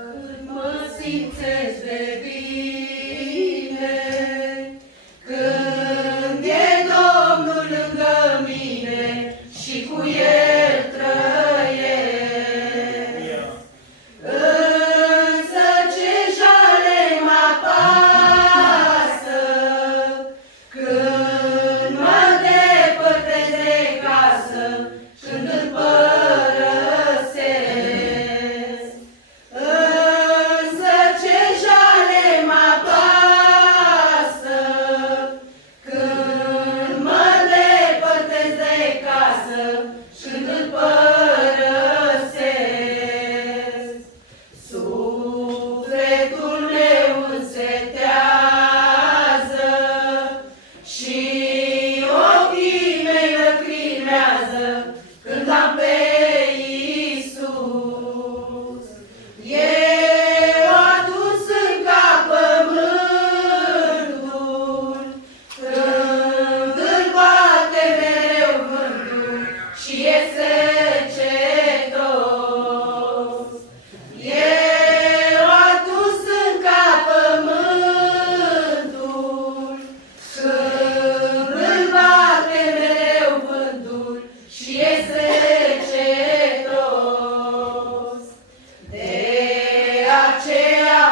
Când mă simțesc de bine, când e Domnul lângă mine și cu El trăiesc. Însă ce jale mă apasă când mă depărtez de casă, când îl părăsesc. Însă ce jale mă apasă când mă depărtez de casă, când îl părăsesc. Sufletul meu însetează și ochii mei lăcrimează când am pe Iisus. Eu adus în cap pământul, când îl bate mereu vântul și e secetos. Eu adus în cap pământul, când îl bate mereu vântul și e secetos. De aceea,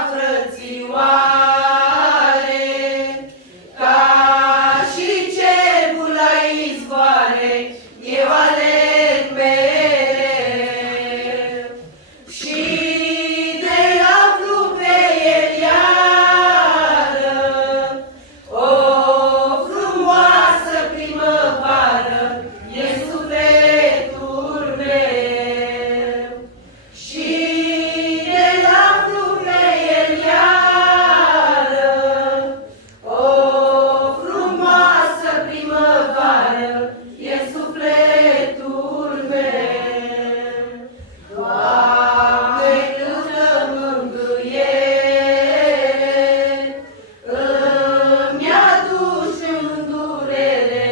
frățioare, ca și cerbul la izvoare, eu alerg mereu. Și de aflu pe El iară o frumoasă primăvară, e sufletul meu. Și de aflu pe El iară o frumoasă primăvară, e sufletul meu. Doamne, câtă mângâiere îmi aduci în durere,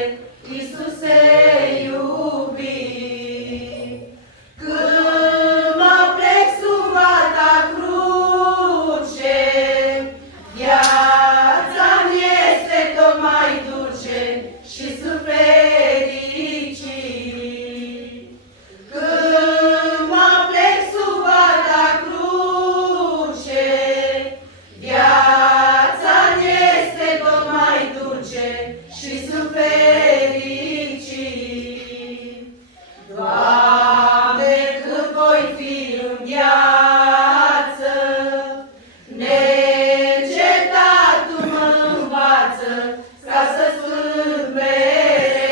Iisuse iubit. Când mă plec sub alta cruce, viața-mi este tot mai dulce și sunt fericit. Când mă plec sub alta cruce, viața-mi este tot mai dulce și sunt fericit. Doamne, cât voi fi în viață, neîncetat Tu mă învață ca să sunt mereu.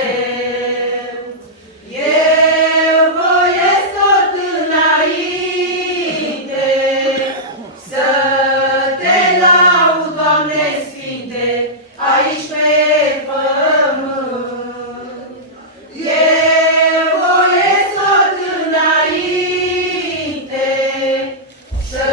Eu voiesc tot înainte să Te laud, Doamne Sfinte, aici pe pământ. Eu voiesc tot înainte să